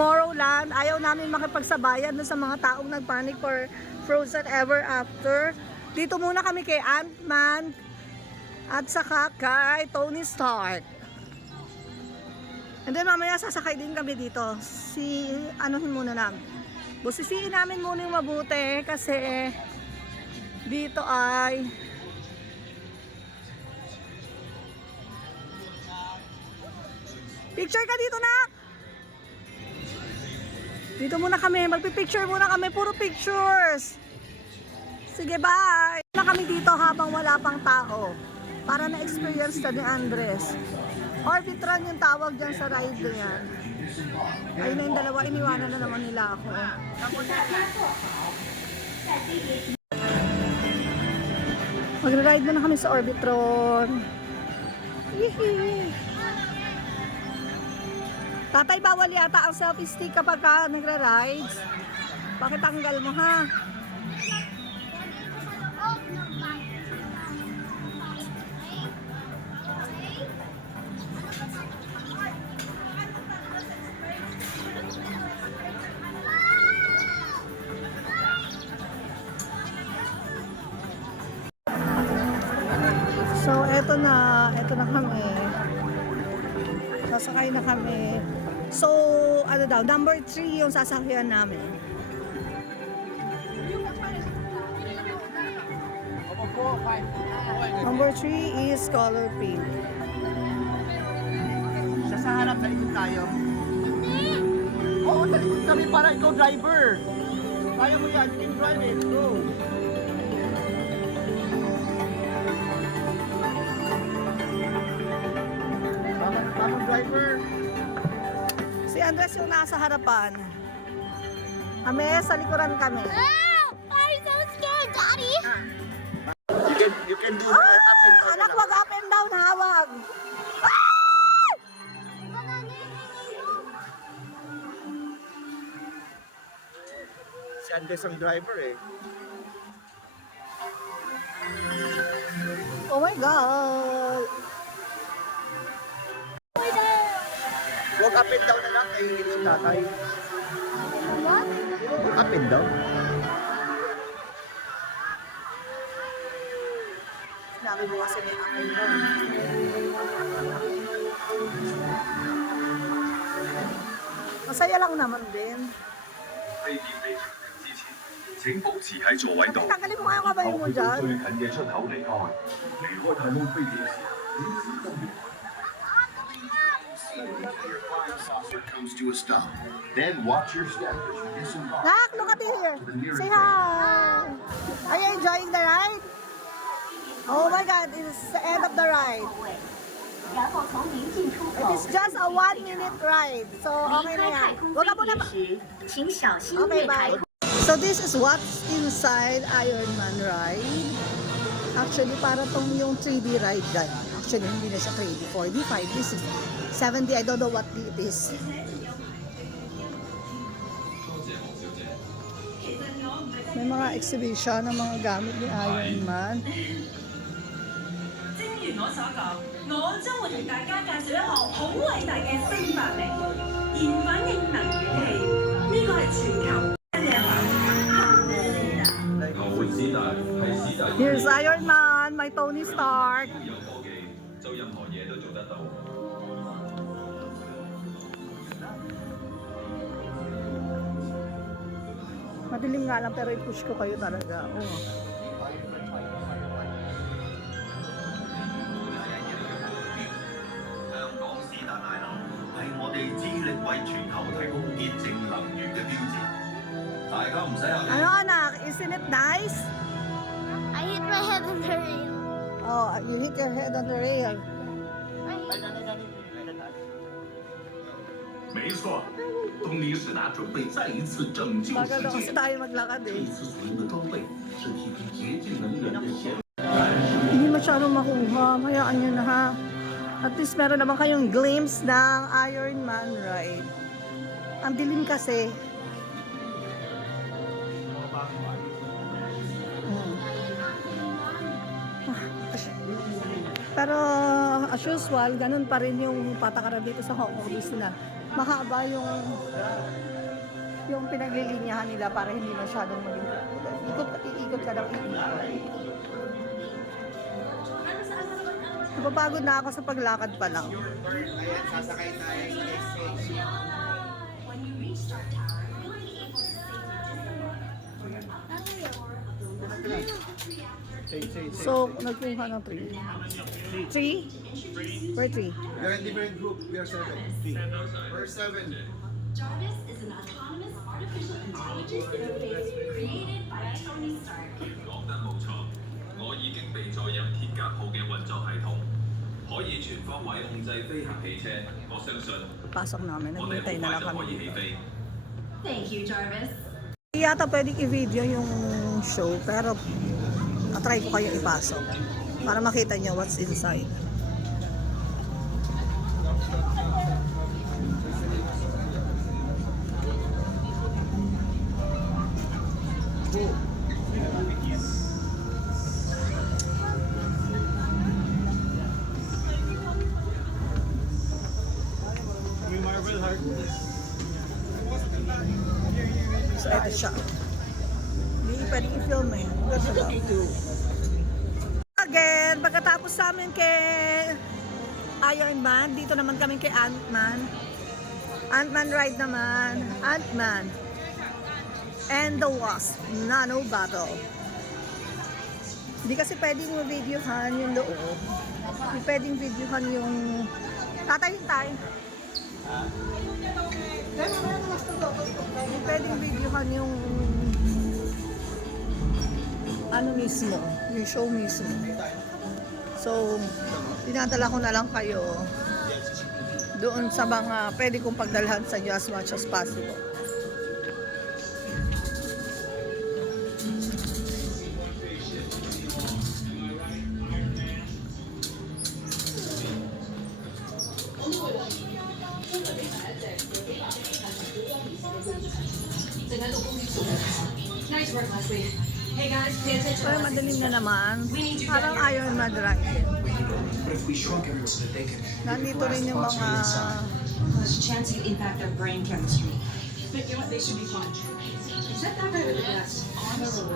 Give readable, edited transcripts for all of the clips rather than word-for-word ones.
Tomorrowland. Ayaw namin makipagsabayan dun sa mga taong nagpanic for Frozen Ever After. Dito muna kami kay Ant-Man at saka kay Tony Stark. And then mamaya sasakay din kami dito. Anuhin muna namin. Busisiin namin muna yung mabuti kasi dito ay picture ka dito, nak! Dito muna kami, magpipicture muna kami, puro pictures. Sige, bye! Na kami dito habang wala pang tao para na-experience ka ni Andres. Orbitron yung tawag dyan sa ride na yan. Ayun na yung dalawa, iniwanan na naman nila ako. Mag-ride na kami sa Orbitron. Yee! Tatay, bawal yata ang selfie stick kapag ka nagra-rides. Bakit tanggal mo, ha? So, eto na kami. Sasakay na kami. So, ano daw, number 3 yung sasakyan namin. Number 3 is color pink. Sa harap, talikod tayo. Oo, talikod kami para ikaw driver. Kaya mo yan, you can drive it. Go. Tamang driver. Si Andres yung nasa harapan. Kami, sa likuran kami. I'm so scared, Daddy. You can do up and down. Anak, wag up and down, hawag. Si Andres ang driver eh. Oh my God. Walk up and down na lang, nahihingit si tatay. What? Walk up and down. Sinabi mo kasi may up and down. Masaya lang naman din. 飛碟離場之前，請保持喺座位度， Tanggalin mo nga yung kamay 後 mo 去到 dyan. 最近嘅出口離開。離開太空飛碟時，請小心離開。 Saucer comes to a stop. Then watch your step as you disembark. Nak, look at here. Say hi. Are you enjoying the ride? Oh my God, it's the end of the ride. 然后从临近出 It 口 is just a 1-minute ride. So, 离 okay na 开 yan. 太空 Huwag ka 飞 muna 碟时，请小心 Okay, 月台 bye. So, this is what's inside Iron Man ride. Actually, para tong yung 3D ride guy. Actually, hindi na siya 3D, 4D, 5D, 6D, 7D. I don't know what it is. May mga exhibition ng mga gamit ni Iron Man. 正如我所講，我將會同大家介紹一項好偉大嘅新發明——燃反應能源器。呢個係全球嘅Here's Iron Man, my Tony Stark. 有科技，就任何嘢都做得到。 Madilim nga lang pero i-push ko kayo talaga. Oh. 香港斯達大樓係我哋致力為全球提供潔淨能源嘅標誌。大家唔使客氣。 Ano anak, isn't it nice? I hit my head on the rail. Oh, you hit your head on the rail. 沒錯，東尼史達準備再一次拯救世 Bagal daw kasi 界。 tayo maglakad 這 eh. 次使用的裝備是提供潔淨能源的先。 Hindi masyadong makuha. Hayaan nyo na ha. At least meron naman kayong glimpse ng Iron Man ride. Ang dilim kasi. Hmm. Pero as usual, ganun pa rin yung patakaran dito sa Hong Kong Disneyland. Mahaba yung pinaglilinyahan nila para hindi masyadong maging ikot ka ng ikot. Napapagod na ako sa paglakad pa lang. Ayan, sasakay tayo sa stage. So, nagkuha ng 3. 3? Where 3? We are in different group. We are 7. We're 7. Jarvis is an autonomous artificial intelligence interface created by Tony Stark. 講得冇錯，我已經被載入鐵甲號嘅運作系統，可以全方位控制飛行汽車。我相信 Pasok namin, 我哋 naghintay 好 na 快 lang 就可 kami. 以起飛。 Thank you, Jarvis. Hindi yata pwedeng i-video yung show, pero try ko kayo ipasok para makita nyo what's inside. So, ito siya. Hindi pwedeng i-film eh. Ganito lang. Again, pagkatapos namin kay Iron Man, dito naman kami kay Ant-Man. Ant-Man ride naman. Ant-Man. And the Wasp. Nano Battle. Hindi kasi pwedeng videohan yung loob. Hindi pwedeng videohan yung... Tatayin tayo. Hindi pwedeng videohan yung ano mismo, yung show mismo. So, dinadala ko na lang kayo doon sa mga pwede kong pagdalhan sa inyo as much as possible. Nice work, Leslie. Hey guys, pay attention. Pero madaling na naman. Parang Iron Man ride. But if we shrunk everyone so that they could Nandito rin yung mga... There's a chance you impact their brain chemistry. But you know what? They should be fine. Except that better than us.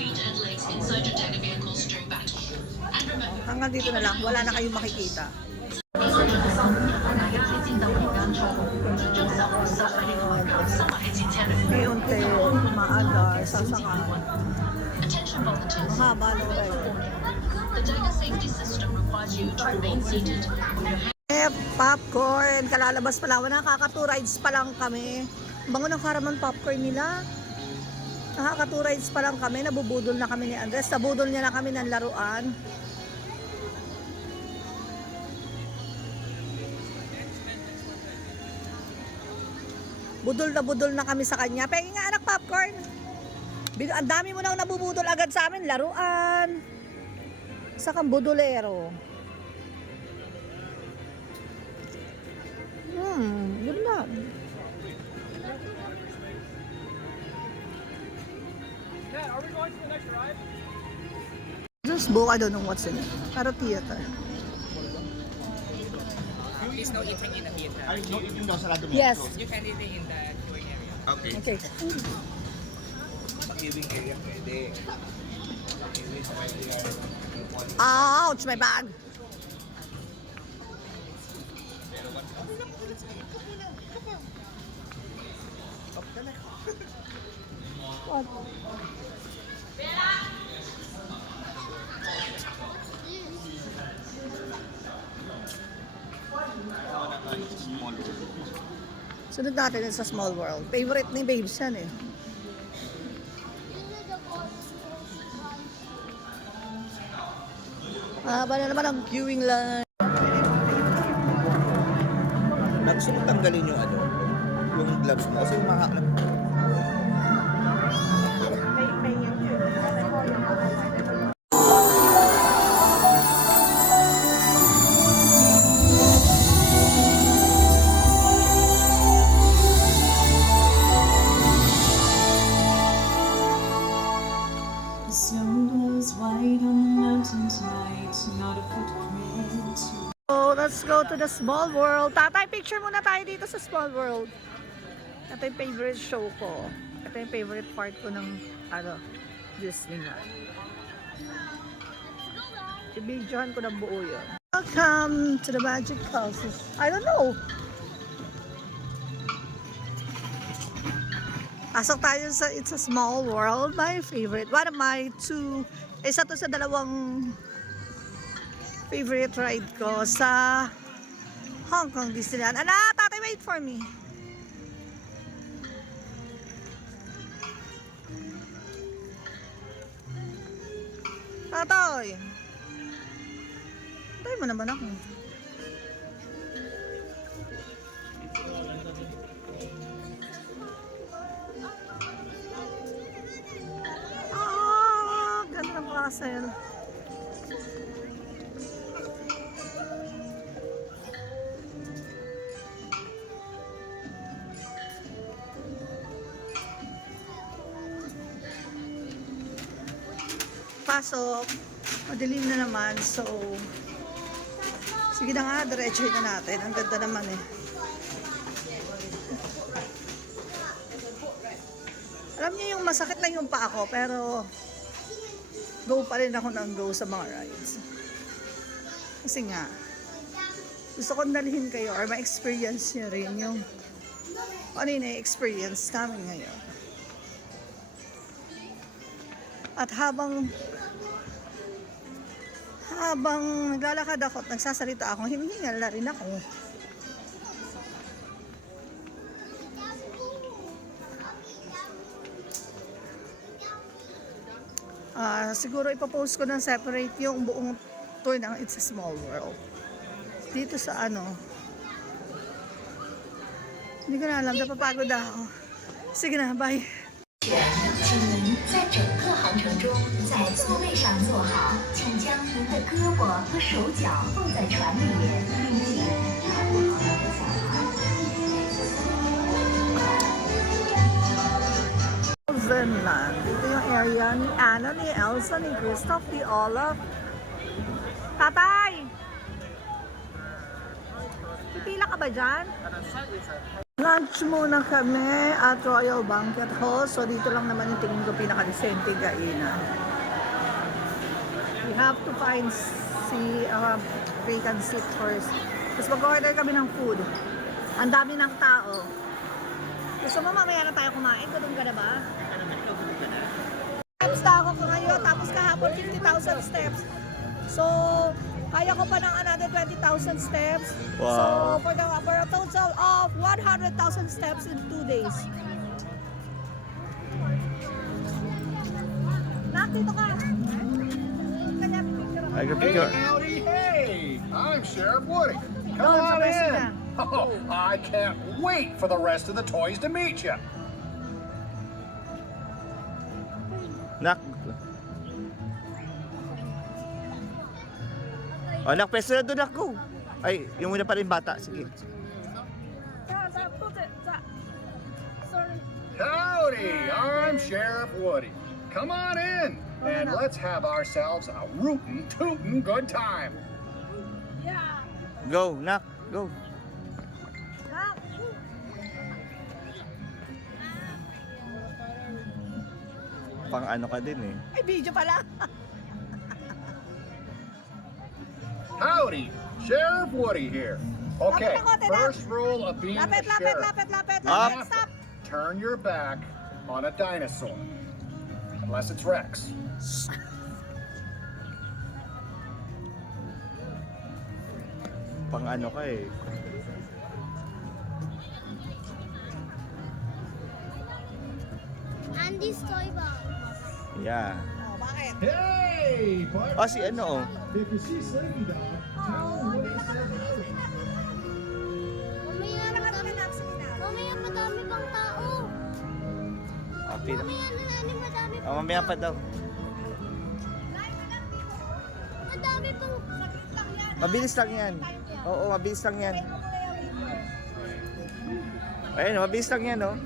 Feet and legs inside your dagger vehicles during battle. And remember, Hanggang dito na lang. Wala na kayong makikita. may unti, maaga, sasaka. attention volunteers. Mahaba ng ride. The dagger safety system requires you to remain seated with your hands. Popcorn, kalalabas pa lang. Nakaka-2 rides pa lang kami. Bango ng karaman popcorn nila. Nakaka-2 rides pa lang kami. Nabubudol na kami ni Andres. Nabudol niya na kami ng laruan. Budol na kami sa kanya. Pengi nga anak popcorn. Ang dami mo nang nabubudol agad sa amin. Laruan. Sa kang budolero. Yun lang. Just book, I don't know what's in it. Pero theater. Please no eating in the theater. Ay, no, yung daw sarado mo. Yes. You can eat it in the queuing area. Okay. Okay. Queuing area pwede. Ouch! My bag! What? Sunod natin sa Small World. Favorite ni Babes yan eh. Haba na naman ang queuing line. Gusto mo tanggalin yung ano, yung gloves mo. Kasi mahaklat. The snow glows white on the mountain tonight, not a footprint to the Small World. Tatay, picture muna tayo dito sa Small World. Ito yung favorite show ko. Ito yung favorite part ko ng Disneyland. I-videohan ko ng buo yun. Welcome to the Magic House. I don't know. Pasok tayo sa It's a Small World. My favorite. One of my isa to sa dalawang favorite ride ko sa Hong Kong Disneyland. Anak, tatay, wait for me. Tatay. Tatay mo naman ako. Ganda ng castle. Pasok, madilim na naman, so sige na nga, diretso na natin. Ang ganda naman eh. Alam niyo yung masakit lang yung paa ko, pero go pa rin ako ng go sa mga rides. Kasi nga, gusto kong dalhin kayo or ma-experience nyo rin yung ano yung na-experience namin ngayon. At habang naglalakad ako at nagsasalita ako, hinihingal na rin ako. Siguro ipopost ko ng separate yung buong tour ng It's a Small World. Dito sa hindi ko na alam, napapagod ako. Sige na, bye. 请您在整个航程中在座位上坐好，请将您的胳膊和手脚放在船里面，并且照顾好您的小孩。 Zenland. Ito yung area ni Anna, ni Elsa, ni Kristoff, ni Olaf. Tatay! Pipila ka ba dyan? Lunch muna kami at Royal Banquet Hall. So dito lang naman yung tingin ko pinaka-decente kainan. We have to find vacant seat first. Tapos mag-order kami ng food. Ang dami ng tao. Gusto mo mamaya na tayo kumain? Gutom ka na ba? Steps na ako ngayon. Tapos kahapon 50,000 steps. So, kaya ko pa ng another 20,000 steps. Wow. So, for a total of 100,000 steps in 2 days. Nakito ka. Kanya picture ako. I can picture. Howdy, hey! I'm Sheriff Woody. Come Go, on Sebastian. in. Oh, I can't wait for the rest of the toys to meet you. Nak. Nak, pwesto na doon ako. Ay, yung muna pa rin bata. Sige. Howdy, I'm Sheriff Woody. Come on in and let's have ourselves a rootin' tootin' good time. Go, Nak. Go. Pang ano ka din eh. Ay, video pala. Howdy, Sheriff Woody here. Okay, first rule of being a Lapit, sheriff. lapit. Up. Stop. Turn your back on a dinosaur. Unless it's Rex. Pang ano ka eh. Andy's Toy Box. Yeah. Oh, bakit? Hey, Bart. Oh, si ano oh. If you see Slinky Dog, Mamaya madami pang tao. Okay na. Madami Mamaya pa daw. Madami pang... Mabilis lang yan. Oo, mabilis lang yan. Ayun, mabilis lang yan oh.